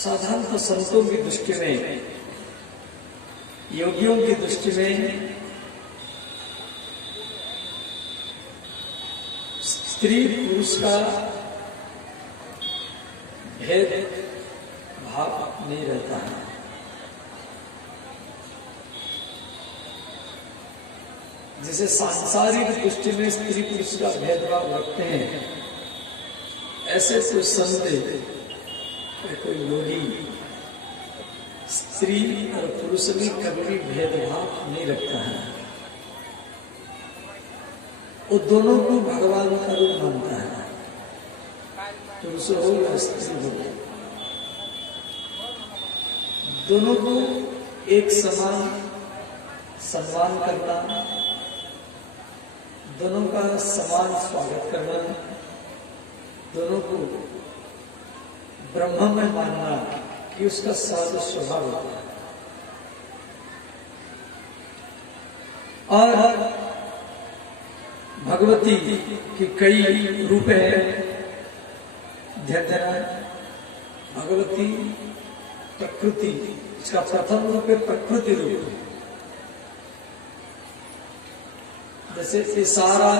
साधारणतः संतों की दृष्टि में, योगियों की दृष्टि में स्त्री पुरुष का भेद भाव नहीं रहता है। जैसे सांसारिक दृष्टि में स्त्री पुरुष का भेदभाव रखते हैं, ऐसे कोई संत, कोई योगी स्त्री और पुरुष में कभी भी भेदभाव नहीं रखता है। वो दोनों को भगवान का रूप मानता है, पुरुष हो या स्त्री हो, दोनों को एक समान सम्मान करना, दोनों का समान स्वागत करना, दोनों को ब्रह्म में मानना कि उसका सहज स्वभाव होता है। और भगवती की कई रूप है, ध्यान देना। भगवती प्रकृति, इसका प्रथम रूप है प्रकृति रूप। जैसे ये सारा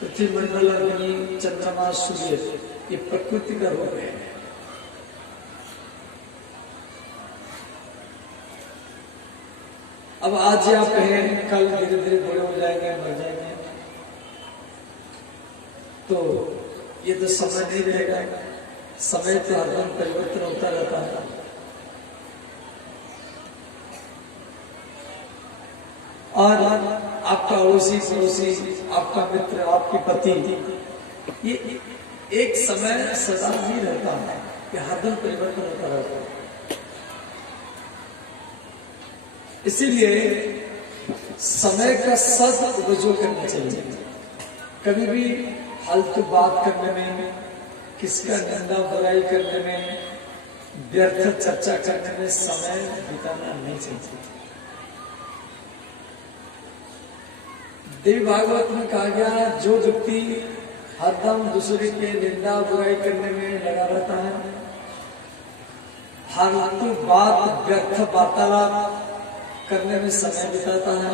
पृथ्वी मंडल, अग्नि, चंद्रमा, सूर्य, ये प्रकृति का रूप है। अब आज आप कहें कल धीरे धीरे बड़े हो जाएंगे, मर जाएंगे, तो ये तो समय नहीं रहेगा। समय तो हरदम परिवर्तन होता रहता है। और आपका अड़ोसी पड़ोसी, आपका मित्र, आपके पति, ये एक समय सदा नहीं रहता है, ये हरदम परिवर्तन होता रहता है। इसीलिए समय का सदुपयोग करना चाहिए। कभी भी फालतू बात करने में, किसका निंदा बुराई करने में, व्यर्थ चर्चा करने में समय बिताना नहीं चाहिए। देवी भागवत में कहा गया, जो व्यक्ति हरदम दूसरे के निंदा बुराई करने में लगा रहता है, फालतू बात, व्यर्थ वार्तालाप करने में समय बिताता है,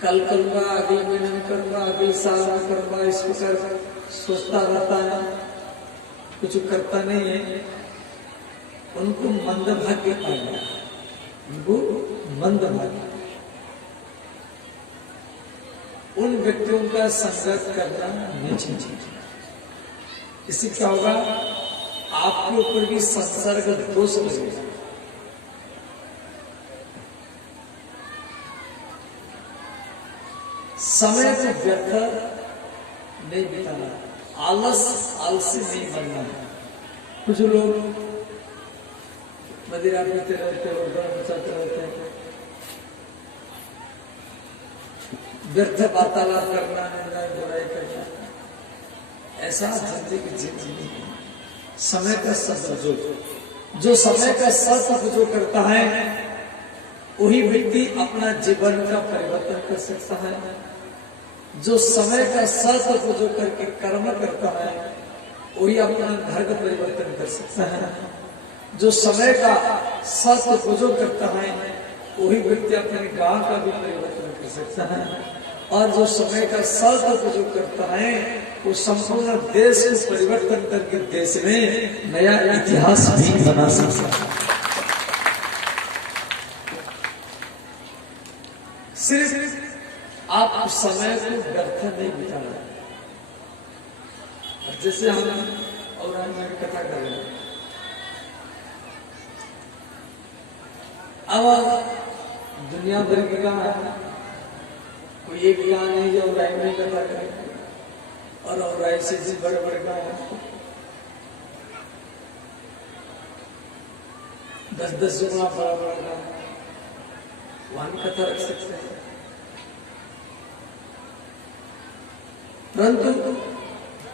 कल करूंगा, अगले महीने में करूंगा, अगले साल में करूंगा, इस प्रकार सोचता रहता है, कुछ करता नहीं है, उनको मंदभाग्य आ गया। उनको मंदभाग्य। उन व्यक्तियों का संगत करना नहीं चाहिए। इससे क्या होगा, आपके ऊपर भी संसर्ग दोष लगेगा। समय को व्यर्थ नहीं बिताना, आलसी नहीं बनना। कुछ लोग मदिरा पीते रहते हैं, मचाते रहते हैं, व्यर्थ वार्तालाप करना, निंदा बुराई करना, ऐसा जिंदगी जिंदगी। समय का सदुपयोग, जो समय का सदुपयोग करता है वही व्यक्ति अपना जीवन का परिवर्तन कर सकता है। जो समय का सदुपयोग करके कर्म करता है वही अपना घर का परिवर्तन कर सकता है। जो समय का सदुपयोग करता है वही व्यक्ति अपने गांव का भी परिवर्तन कर सकता है। और जो समय का सदुपयोग करता है वो संपूर्ण देश को परिवर्तन करके देश में नया इतिहास भी बना सकता है। सिर्फ आप समय को व्यर्थ नहीं बिताना। जैसे हम और में कथा कर रहे हैं, अब दुनिया भर की गाँव है, कोई एक गाँव नहीं जो राय में कथा करे, और राय से बड़े बड़े गाँव है, 10-10 गुना बड़ा बड़ा गाँव, वहां कथा रख सकते हैं। परंतु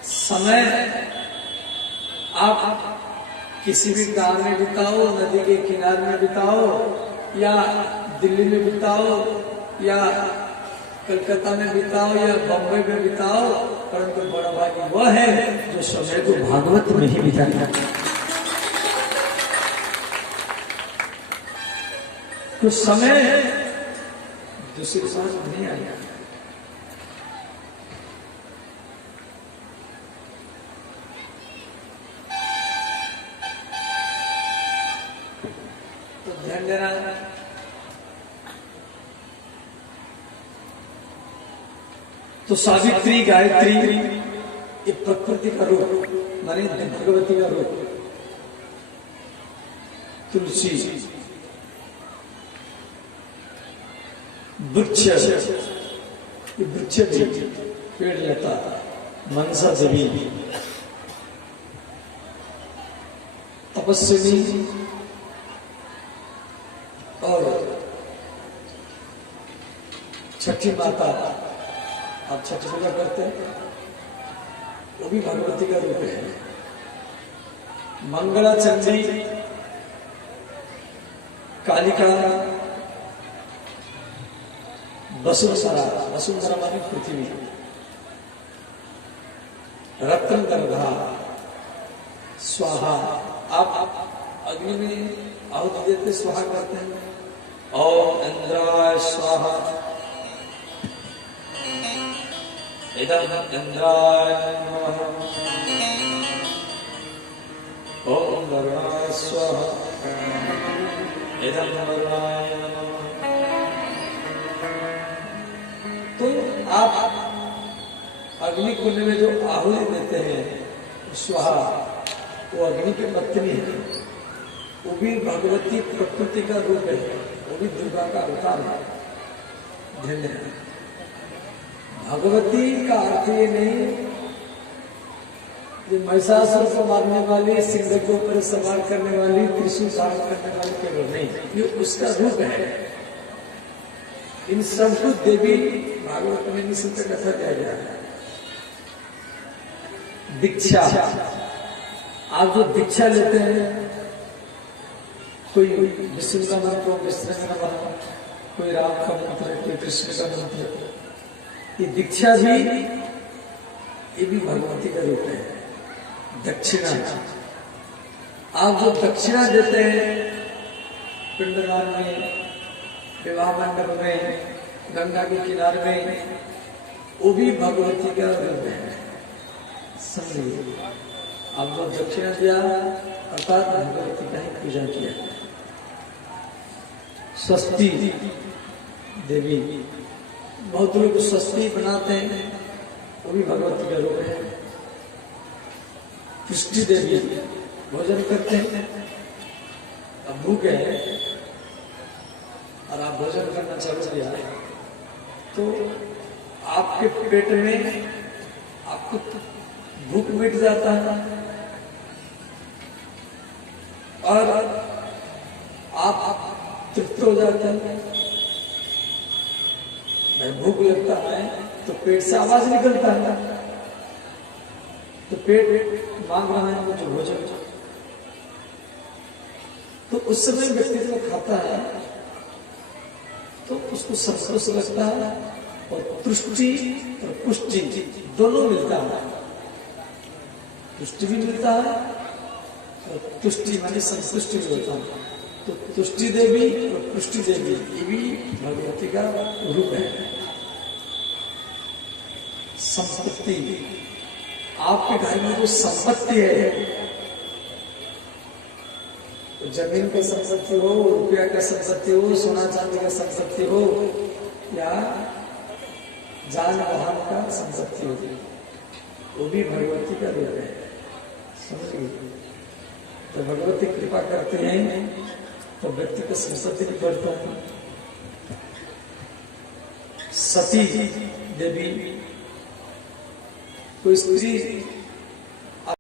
समय आप किसी भी गांव में बिताओ, नदी के किनारे में बिताओ, या दिल्ली में बिताओ, या कलकत्ता में बिताओ, या बम्बई में बिताओ, परंतु बड़ा भाग्य वह है जो समय को भागवत में ही बिताता। तो समय दूसरे सांस नहीं आया। तो ध्यान देना, तो सावित्री, गायत्री, ये प्रकृति का रूप माने भगवती का रूप। तुलसी, वृक्ष, ये वृक्ष भी पेड़ लता, मनसा देवी, तपस्विनी और छठी माता। आप छठ पूजा करते हैं, वो भी भगवती का रूप है। मंगला चंडी, कालिका, वसुंधरा, वसुंधरा मानी पृथ्वी, रत्नगंधा, स्वाहा। आप अग्नि में आहुति देते स्वाहा करते हैं। ओम इंद्राय स्वाहा, इदं इंद्राय नमः, ओम वरुणाय स्वाहा, इदं वरुणाय नमः। तो आप अग्नि कुंड में जो आहुति देते हैं स्वाहा, वो अग्नि की पत्नी है, वो भी भगवती प्रकृति का रूप है, वो भी दुर्गा का अवतार है। धन्यवाद। भगवती का अर्थ ये नहीं कि महिषासुर को मारने वाली, सिंह के ऊपर सवार करने वाली, त्रिशूल धारण करने वाली केवल नहीं, ये उसका रूप है। इन सब कुछ देवी भागवत में निश्चित कथा दिया गया है। दीक्षा, आप जो दीक्षा लेते हैं, कोई विष्णु का मंत्र, विष्णु का मंत्र, कोई राम का मंत्र, कोई कृष्ण का मंत्र, ये दीक्षा भी, ये भी भगवती का रूप है। दक्षिणा, आप जो दक्षिणा देते हैं पिंडदान में, विवाह मंडप में, गंगा के किनारे में, वो भी भगवती का रूप है। समझिए, आप जो दक्षिणा दिया अर्थात भगवती का ही पूजा किया। स्वस्ति देवी, बहुत लोग स्वस्ति बनाते हैं, वो भी भगवती का रूप है। पुष्टि देवी, भोजन करते हैं, अब भूख है और आप भोजन करना चालू किया तो आपके पेट में आपको भूख मिट जाता है और आप तृप्त हो जाते हैं। भूख लगता है तो पेट से आवाज निकलता है, तो पेट मांग रहा है मुझे भोजन। तो उस समय व्यक्ति जब खाता है तो उसको संतोष लगता है और तुष्टि और पुष्टि दोनों मिलता है। तुष्टि भी मिलता है और तुष्टि माने संतुष्टि भी होता है। तो तुष्टि देवी और पुष्टि देवी ये भी भगवती का रूप है। संपत्ति, आपके घर में जो संपत्ति है, तो जमीन का संपत्ति हो, रुपया का संपत्ति हो, सोना चांदी का संपत्ति हो या जान वाहन का संपत्ति हो, वो भी भगवती का रूप है। समझिए, तो भगवती कृपा करते हैं तो व्यक्ति का संपत्ति नहीं बढ़ता है। सती देवी, कोई स्त्री